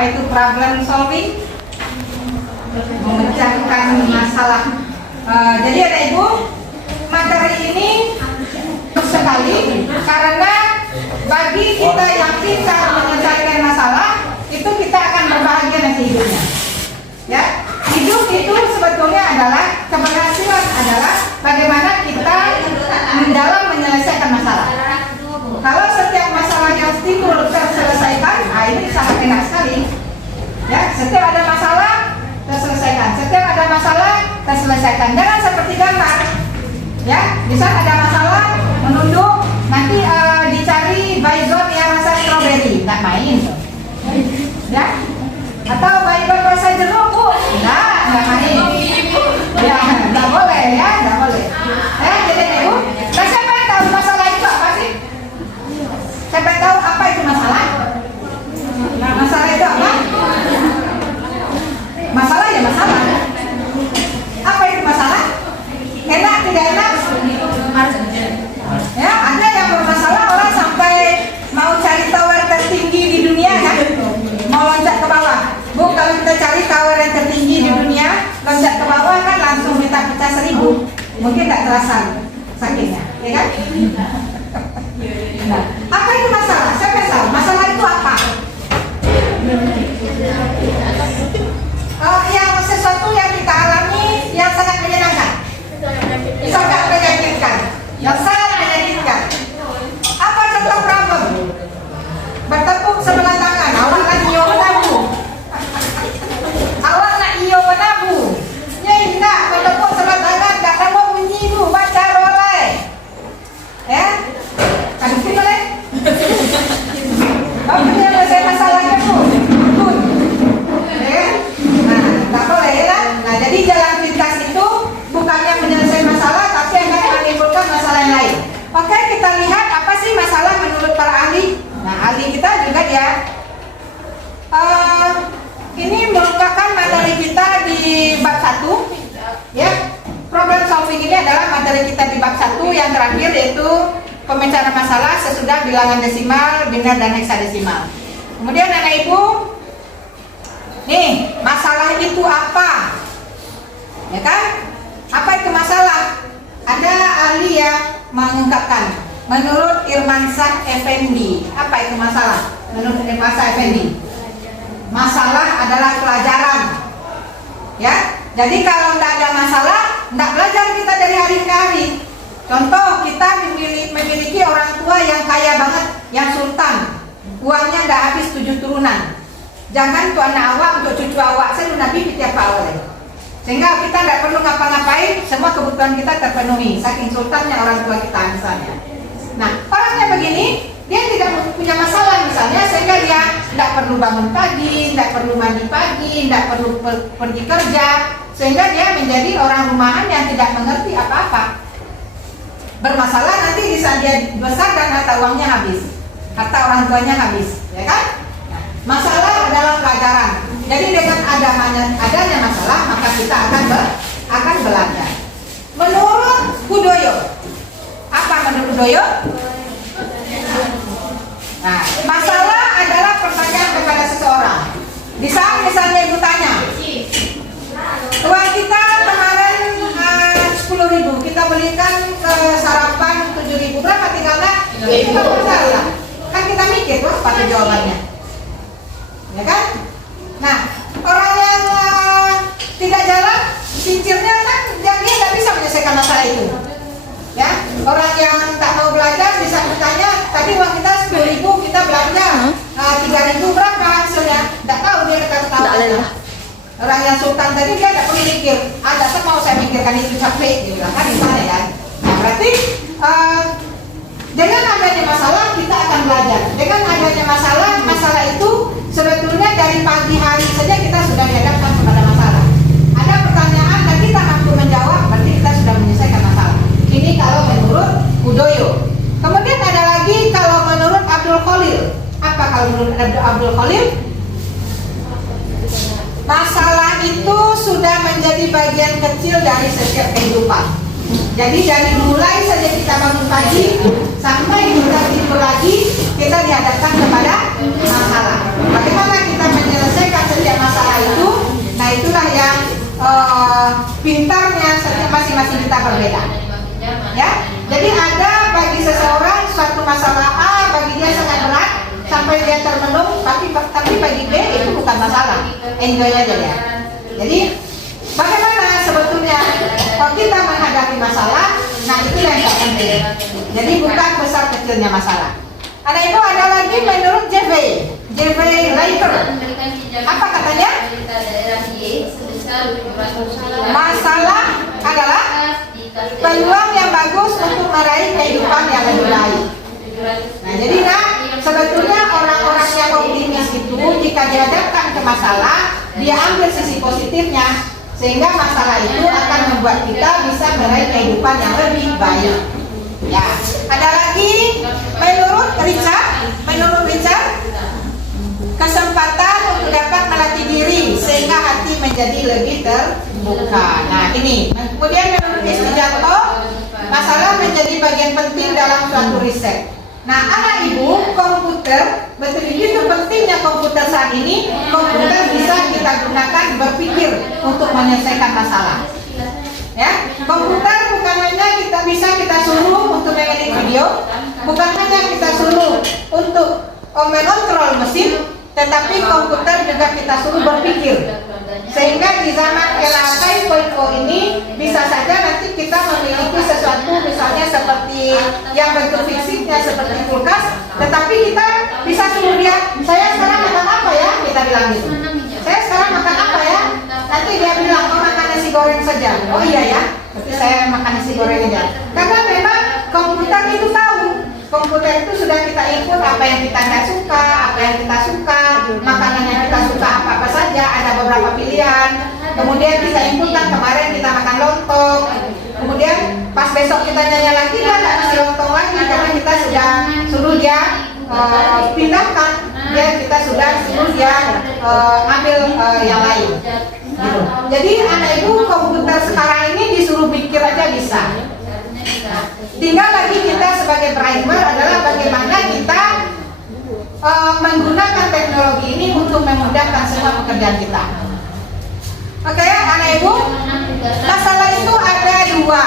Apa itu problem solving? Memecahkan masalah. Jadi ada Ibu, materi ini sekali karena bagi kita yang pintar menyelesaikan masalah itu kita akan berbahagia nanti hidupnya. Ya, hidup itu sebetulnya adalah keberhasilan adalah bagaimana kita dalam menyelesaikan masalah. Kalau setiap masalah yang timbul terselesaikan, ini sangat enak sekali. Ya, setiap ada masalah terselesaikan. Setiap ada masalah terselesaikan. Jangan seperti gambar. Ya, bisa ada masalah menunduk, nanti dicari baygon yang rasa strawberry, nggak main tuh. Ya, atau baygon rasa jeruk, Bu, nggak main. Ya, nggak boleh ya, nggak boleh. Jadi Ibu, nah siapa yang tahu masalah itu apa sih? Siapa yang tahu apa itu masalah? Nah, masalah itu apa? Masalah ya masalah. Apa itu masalah? Enak tidak enak? Ya, ada yang bermasalah orang sampai mau cari tower tertinggi di dunia kan? Mau loncat ke bawah. Bu, kalau kita cari tower yang tertinggi di dunia, loncat ke bawah kan langsung minta pecah 1000. Mungkin tidak terasa sakitnya, ya kan? Nah, apa itu masalah? Siapa yang tahu? Masalah itu apa? Yang sesuatu yang kita alami yang sangat menyenangkan, sangat menyakitkan, yang sangat menyakitkan. Apa contoh problem? Bertepuk sebelah tangan, awak nak iyo menabu. Awak nak iyo menabu. Nyai nak bertepuk sebelah tangan, tak tahu bunyi bu, baca rolai. Ya, kan itu boleh? Apa yang selesai masalahnya bu? Nggak boleh ya. Nah, jadi jalan pintas itu bukannya menyelesaikan masalah, tapi akan menimbulkan masalah yang lain. Oke, kita lihat apa sih masalah menurut para ahli. Nah, ahli kita juga dia ini merupakan materi kita di bab 1. Ya, problem solving ini adalah materi kita di bab 1 yang terakhir, yaitu pemecahan masalah sesudah bilangan desimal, biner dan heksadesimal. Kemudian anak ibu, nih, masalah itu apa? Ya kan? Apa itu masalah? Ada ahli yang mengungkapkan. Menurut Irmansyah Effendi, apa itu masalah? Menurut Irmansyah Effendi, masalah adalah pelajaran. Ya, jadi kalau tidak ada masalah, tidak belajar kita dari hari ke hari. Contoh, kita memiliki orang tua yang kaya banget, yang sultan, uangnya tidak habis 7 turunan. Jangan tuan awak untuk cucu awak saya nabi tiap awal. Sehingga kita tidak perlu ngapa-ngapain, semua kebutuhan kita terpenuhi. Saking sultannya orang tua kita misalnya. Nah, orangnya begini, dia tidak punya masalah misalnya, sehingga dia tidak perlu bangun pagi, tidak perlu mandi pagi, tidak perlu pergi kerja, sehingga dia menjadi orang rumahan yang tidak mengerti apa-apa. Bermasalah nanti di saat dia besar dan harta uangnya habis, harta orang tuanya habis, ya kan? Masalah adalah pelajaran. Jadi dengan adanya masalah, maka kita akan belajar. Menurut Hudoyo, apa menurut Hudoyo? Nah, masalah adalah pertanyaan kepada seseorang. Di saat misalnya ibu tanya, uang kita kemarin 10.000, kita belikan ke sarapan 7.000, berapa tinggalnya? Kita masalah. Kan kita mikir, wah apa jawabannya? Ya kan? Nah, orang yang tidak jalan, cincirnya kan dia nggak bisa menyelesaikan masalah itu. Ya, orang yang tak mau belajar bisa bertanya, tadi uang kita 10.000, kita belanja 3.000, berapa hasilnya? Tidak tahu dia kata-kata. Orang yang sultan tadi dia tidak perlu mikir, ada mau saya mikirkan itu capek, dia bilang kan di sana ya. Nah, berarti dengan adanya masalah kita akan belajar. Dengan adanya masalah itu sebetulnya dari pagi hari saja kita sudah dihadapkan kepada masalah. Ada pertanyaan dan kita mampu menjawab, berarti kita sudah menyelesaikan masalah. Ini kalau menurut Hudoyo. Kemudian ada lagi kalau menurut Abdul Khalil. Apa kalau menurut Abdul Khalil? Masalah itu sudah menjadi bagian kecil dari setiap kehidupan. Jadi dari mulai saja kita bangun pagi sampai kita tidur lagi, kita dihadapkan kepada masalah. Bagaimana kita menyelesaikan menyelesaikan setiap masalah itu. Nah itulah yang pintarnya setiap masing-masing kita berbeda. Ya, jadi ada bagi seseorang suatu masalah A bagi dia sangat berat sampai dia termenung, tapi bagi B itu bukan masalah, enjoy aja ya. Jadi bagaimana sebetulnya kalau kita menghadapi masalah, nah itu yang penting. Jadi bukan besar kecilnya masalah. Ada ibu ada lagi menurut JV Laker. Apa katanya? Masalah adalah peluang yang bagus untuk meraih kehidupan yang lebih baik. Nah jadi sebetulnya orang-orang yang optimis itu jika dihadapkan ke masalah, dia ambil sisi positifnya, sehingga masalah itu akan membuat kita bisa meraih kehidupan yang lebih baik. Ya, ada lagi menurut Richard, kesempatan untuk dapat melatih diri sehingga hati menjadi lebih terbuka. Nah ini, kemudian menurut Istijanto, masalah menjadi bagian penting dalam suatu riset. Nah anak ibu, komputer, betul begitu pentingnya komputer saat ini. Komputer bisa kita gunakan berpikir untuk menyelesaikan masalah. Ya, komputer bukan hanya kita suruh untuk mengedit video, bukan hanya kita suruh untuk mengontrol mesin, tetapi komputer juga kita suruh berpikir. Sehingga di zaman era 5.0 ini bisa saja nanti kita memiliki sesuatu misalnya seperti yang bentuk fisiknya seperti kulkas, tetapi kita bisa suruh dia, saya sekarang makan apa ya? Kita bilang gitu. Saya sekarang makan apa ya? Nanti dia bilang, oh makan nasi goreng saja. Oh iya ya, berarti saya makan nasi goreng aja. Karena memang komputer itu tahu. Komputer itu sudah kita input apa yang kita nggak suka, apa yang kita suka, makanan yang kita suka apa saja, ada beberapa pilihan. Kemudian kita inputkan kemarin kita makan lontong, kemudian pas besok kita nanya lagi dia nggak ngasih lontong lagi karena kita sudah suruh dia pindahkan, kita sudah suruh dia ambil yang lain. Gitu. Jadi anak ibu komputer sekarang ini disuruh pikir aja bisa. Tinggal lagi kita sebagai primer adalah bagaimana kita menggunakan teknologi ini untuk memudahkan semua pekerjaan kita. Oke, anak ibu, masalah itu ada dua,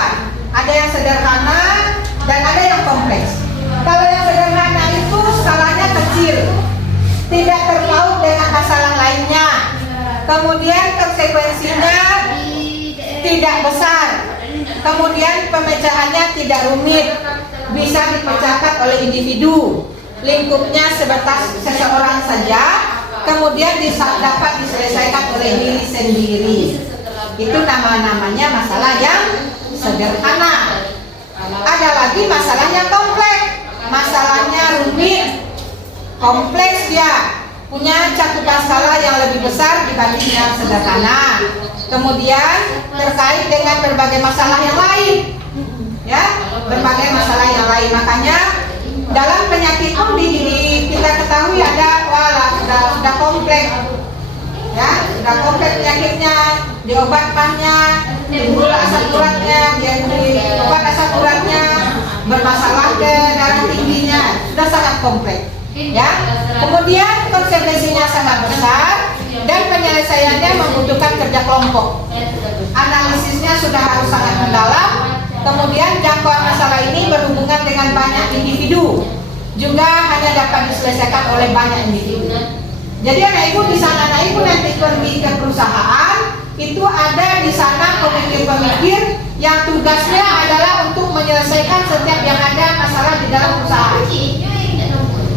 ada yang sederhana dan ada yang kompleks. Kalau yang sederhana itu skalanya kecil, tidak terpaut dengan masalah lainnya, kemudian konsekuensinya tidak besar. Kemudian pemecahannya tidak rumit, bisa dipecahkan oleh individu, lingkupnya sebatas seseorang saja, kemudian dapat diselesaikan oleh diri sendiri. Itu namanya masalah yang sederhana. Ada lagi masalah yang kompleks, masalahnya rumit, kompleks ya, punya cakupan skala yang lebih besar dibanding yang sederhana. Kemudian terkait dengan berbagai masalah yang lain, ya, berbagai masalah yang lain. Makanya dalam penyakit pun kita ketahui ada, sudah kompleks, ya, sudah kompleks penyakitnya, diobatkannya, timbul asam uratnya, diobat asam uratnya, bermasalah ke darah tingginya, sudah sangat kompleks, ya. Kemudian konsekuensinya sangat besar. Dan penyelesaiannya membutuhkan kerja kelompok. Analisisnya sudah harus sangat mendalam. Kemudian jangkauan masalah ini berhubungan dengan banyak individu, juga hanya dapat diselesaikan oleh banyak individu. Jadi anak ibu di sana, anak ibu nanti pergi ke perusahaan, itu ada di sana pemikir-pemikir yang tugasnya adalah untuk menyelesaikan setiap yang ada masalah di dalam perusahaan.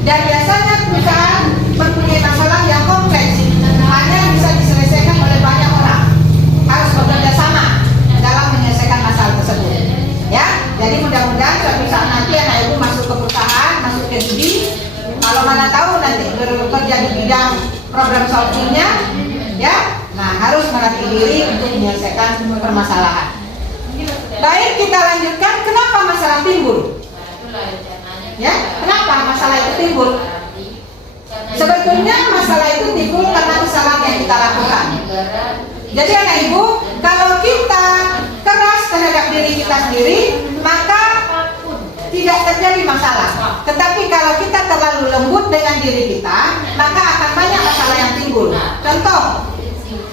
Dan biasanya perusahaan mempunyai masalah yang kompleks, hanya bisa diselesaikan oleh banyak orang, harus bekerja sama dalam menyelesaikan masalah tersebut. Ya, jadi mudah-mudahan suatu saat nanti anak ibu masuk ke perusahaan, masuk ke studi, kalau mana tahu nanti bekerja di bidang program solvingnya, ya, nah harus melatih diri untuk menyelesaikan permasalahan. Baik, kita lanjutkan. Kenapa masalah timbul? Ya, kenapa masalah itu timbul? Sebetulnya masalah itu timbul karena kesalahan yang kita lakukan. Jadi anak ibu, kalau kita keras terhadap diri kita sendiri, maka tidak terjadi masalah. Tetapi kalau kita terlalu lembut dengan diri kita, maka akan banyak masalah yang timbul. Contoh,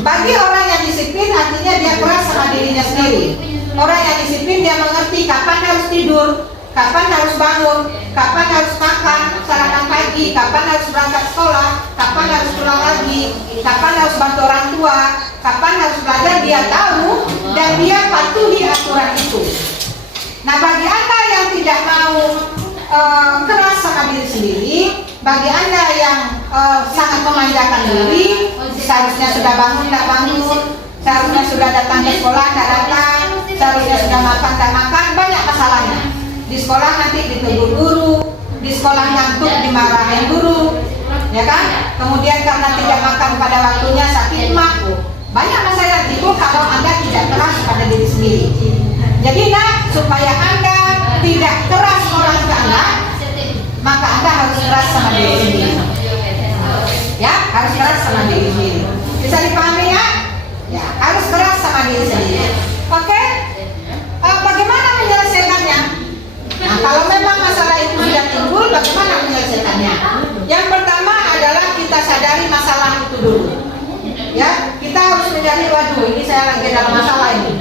bagi orang yang disiplin artinya dia keras sama dirinya sendiri. Orang yang disiplin dia mengerti kapan harus tidur, kapan harus bangun, kapan harus makan, sarapan pagi, kapan harus berangkat sekolah, kapan harus pulang lagi, kapan harus bantu orang tua, kapan harus belajar. Dia tahu dan dia patuhi aturan itu. Nah, bagi Anda yang tidak mau keras sama diri sendiri, bagi Anda yang sangat memanjakan diri, seharusnya sudah bangun tidak bangun, seharusnya sudah datang ke sekolah tidak datang, seharusnya sudah makan tidak makan, banyak masalahnya. Di sekolah nanti ditegur guru, di sekolah ngantuk dimarahin guru, ya kan? Kemudian karena tidak makan pada waktunya sakit mah. Banyak masalah yang timbul kalau Anda tidak keras pada diri sendiri. Jadi nak, supaya Anda tidak keras orang ke Anda, maka Anda harus keras sama diri sendiri. Ya, harus keras sama diri sendiri. Bisa dipahami ya? Ya, harus keras sama diri sendiri. Oke? Bagaimana menyelesaikannya? Nah, kalau memang masalah itu sudah timbul, bagaimana menyelesaikannya? Yang pertama adalah kita sadari masalah itu dulu. Ya, kita harus menyadari, waduh, ini saya lagi dalam masalah ini.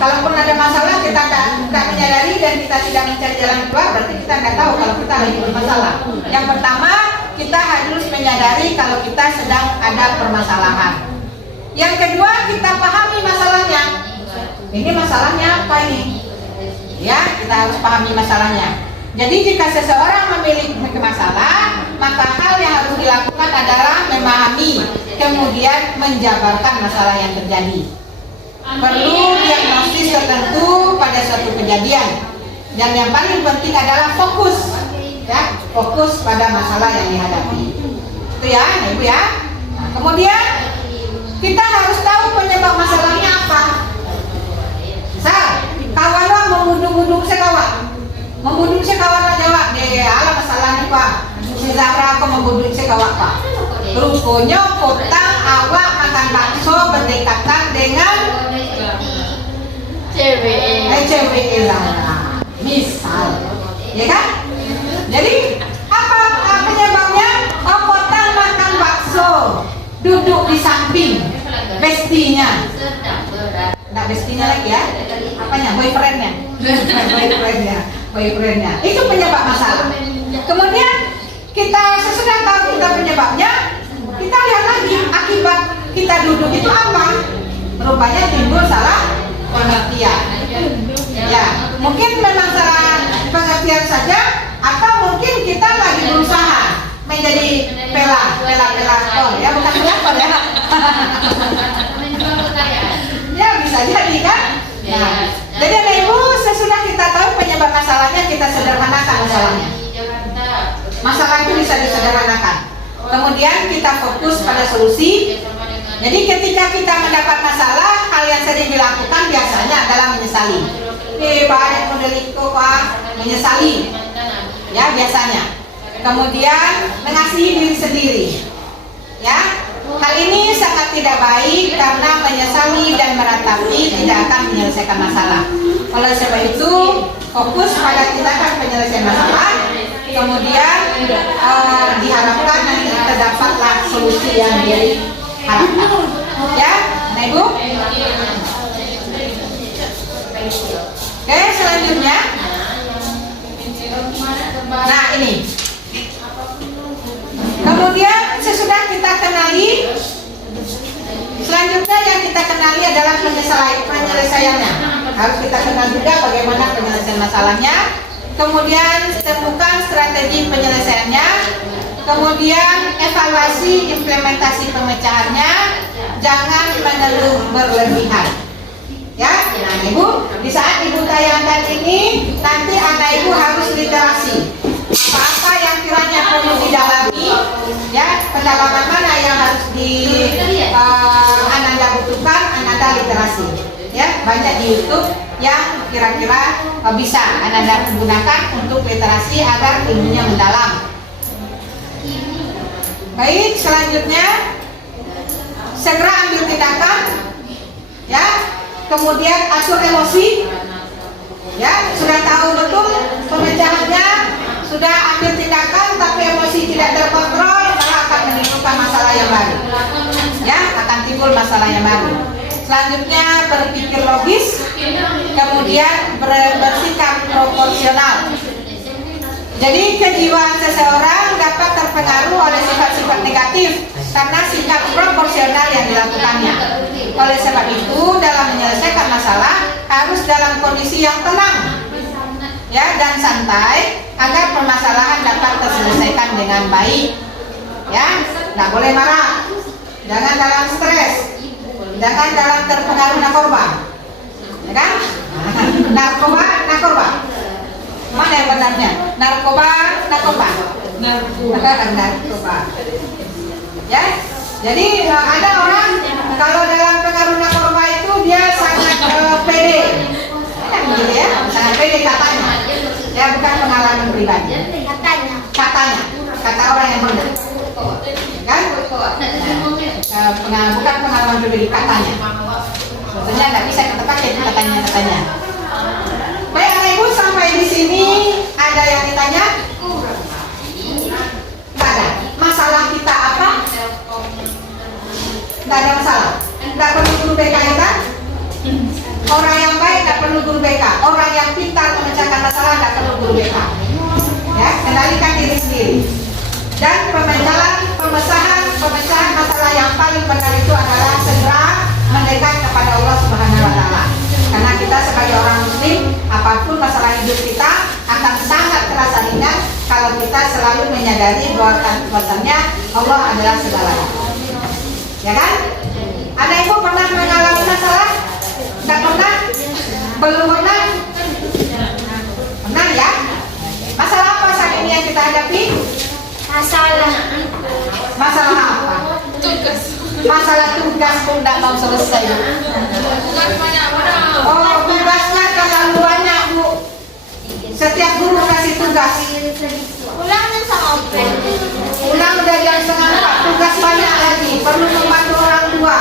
Kalaupun ada masalah kita tidak menyadari dan kita tidak mencari jalan keluar, berarti kita tidak tahu kalau kita lagi bermasalah. Yang pertama, kita harus menyadari kalau kita sedang ada permasalahan. Yang kedua, kita pahami masalahnya. Ini masalahnya apa ini? Ya, kita harus pahami masalahnya. Jadi jika seseorang memiliki masalah, maka hal yang harus dilakukan adalah memahami, kemudian menjabarkan masalah yang terjadi. Perlu diagnosis tertentu pada suatu kejadian, dan yang paling penting adalah fokus, ya, fokus pada masalah yang dihadapi. Itu ya, nah, Ibu ya. Nah, kemudian kita harus tahu penyebab masalahnya apa. Misal, kawan membunuh sekawan, membunuh sekawan jawab, ala masalah nih Pak. Si Zahra kok membunuh sekawan Pak. Rupanya potang awak makan bakso berdekatan dengan cewek Zahra, misal, ya kan? Jadi apa penyebabnya? Oh, potang makan bakso, duduk di samping bestinya. Nggak bestinya lagi ya? Apanya? Boyfriendnya. Itu penyebab masalah. Kemudian kita sesudah tahu kita penyebabnya, kita lihat lagi akibat kita duduk itu apa. Rupanya timbul salah pengertian. Ya, mungkin memang salah pengertian saja, atau mungkin kita lagi berusaha menjadi pela ya, bukan pelakor ya. Ya, bisa jadi kan? Nah, jadi ada Ibu, sesudah kita tahu penyebab masalahnya, kita sederhanakan masalahnya. Masalah itu bisa disederhanakan. Kemudian kita fokus pada solusi. Jadi ketika kita mendapat masalah, hal yang sering dilakukan biasanya adalah menyesali. Banyak model itu Pak, menyesali. Ya, biasanya. Kemudian mengasihi diri sendiri. Ya, hal ini sangat tidak baik karena menyesali dan meratapi tidak akan menyelesaikan masalah. Oleh sebab itu, fokus pada tindakan penyelesaian masalah. Kemudian diharapkan nanti terdapatlah solusi yang diharapkan. Ya, nah Ibu. Oke, selanjutnya. Nah, ini. Kemudian sesudah kita kenali, selanjutnya yang kita kenali adalah penyelesaiannya. Harus kita kenal juga bagaimana penyelesaian masalahnya. Kemudian temukan strategi penyelesaiannya. Kemudian evaluasi implementasi pemecahannya. Jangan mengeluh berlebihan. Ya, nah Ibu, di saat Ibu tayangkan ini, nanti anak Ibu harus literasi. Apa-apa yang kiranya perlu didalami, ya, pendalaman mana yang harus Ananda butuhkan, Ananda literasi. Ya, banyak di YouTube yang kira-kira bisa Ananda gunakan untuk literasi agar ilmunya mendalam. Baik, selanjutnya segera ambil tindakan, ya. Kemudian atur emosi, ya. Sudah tahu betul pemecahannya, masalah yang baru. Selanjutnya berpikir logis, kemudian bersikap proporsional. Jadi kejiwaan seseorang dapat terpengaruh oleh sifat-sifat negatif karena sikap proporsional yang dilakukannya. Oleh sebab itu, dalam menyelesaikan masalah harus dalam kondisi yang tenang, ya, dan santai agar permasalahan dapat terselesaikan dengan baik. Ya, nggak boleh marah, jangan dalam stres, jangan dalam terpengaruh narkoba, ya kan? Narkoba. Mana yang benarnya? Narkoba. Ya, jadi ada orang kalau dalam pengaruh narkoba itu dia sangat pede, gitu ya, sangat pede katanya. Ya, bukan pengalaman pribadi. Katanya, kata orang yang benar, kan? Bukan pengalaman pribadi, katanya. Sebetulnya nggak bisa kita pakai katanya. Baik, anak ibu, sampai di sini ada yang ditanya? Nggak ada. Masalah kita apa? Nggak ada masalah. Nggak perlu guru BK, ya kan? Orang yang baik nggak perlu guru BK. Orang yang pintar memecahkan masalah nggak perlu guru BK. Ya, kendalikan diri sendiri. Dan pemecahan masalah yang paling benar itu adalah segera mendekat kepada Allah Subhanahu Wa Taala. Karena kita sebagai orang Muslim, apapun masalah hidup kita akan sangat terasa ringan kalau kita selalu menyadari bahwasannya Allah adalah segalanya. Ya kan? Anak ibu pernah mengalami masalah? Tidak pernah? Belum pernah? Pernah ya? Masalah apa saat ini yang kita hadapi? Masalah apa? Masalah tugas pun tidak mau selesai. Oh, tugasnya terlalu banyak, Bu. Setiap guru kasih tugas. Pulang udah jam 3:30, tugas banyak lagi. Perlu membantu orang tua.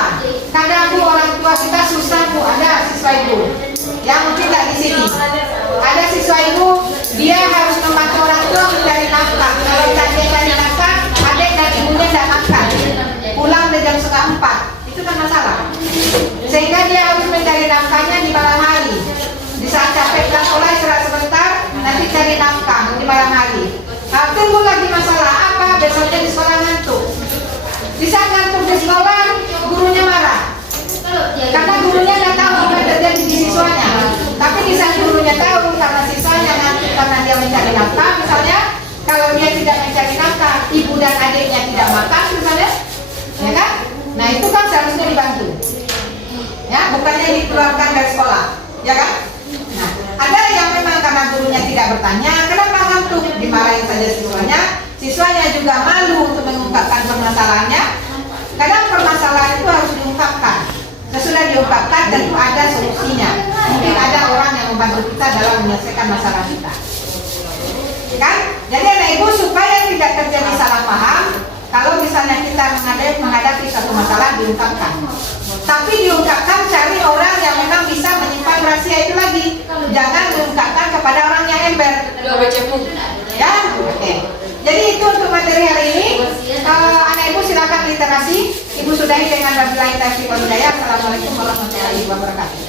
Kadang, Bu, orang tua kita susah, Bu. Ada siswa ibu yang mungkin nggak di sini. Ada siswa ibu, dia harus membantu orang tua mencari nafkah. Kalau dia cari nafkah, adik dan ibunya tidak makan. Pulang udah jam 3:30, itu kan masalah. Sehingga dia harus mencari nafkahnya di malam hari. Di saat capek dan sekolah istirahat sebentar, nanti cari nafkah di malam hari. Nah, tunggu lagi masalah apa? Besoknya di sekolah ngantuk. Di saat ngantuk di sekolah, gurunya marah. Karena gurunya nggak tahu apa yang terjadi di siswanya. Tapi di saat gurunya tahu karena siswanya ngantuk karena dia mencari nafkah, misalnya kalau dia tidak mencari nafkah, ibu dan adiknya tidak makan, misalnya. Ya kan? Nah, itu kan seharusnya dibantu. Ya, bukannya dikeluarkan dari sekolah. Ya kan? Nah, ada yang memang karena gurunya tidak bertanya, kenapa ngantuk, dimarahin saja siswanya. Siswanya juga malu untuk mengungkapkan permasalahannya. Kadang permasalahan itu harus diungkapkan. Sesudah diungkapkan tentu ada solusinya. Mungkin ada orang yang membantu kita dalam menyelesaikan masalah kita. Ya kan? Jadi anak ibu, supaya tidak terjadi salah paham, kalau misalnya kita menghadapi suatu masalah, diungkapkan. Tapi diungkapkan, cari orang yang memang bisa menyimpan rahasia itu lagi. Jangan diungkapkan kepada orang yang ember. Ya, oke. Jadi itu untuk materi hari ini. Anak ibu silakan literasi. Ibu sudahi dengan wabillahi taufiq wal hidayah. Assalamualaikum warahmatullahi wabarakatuh.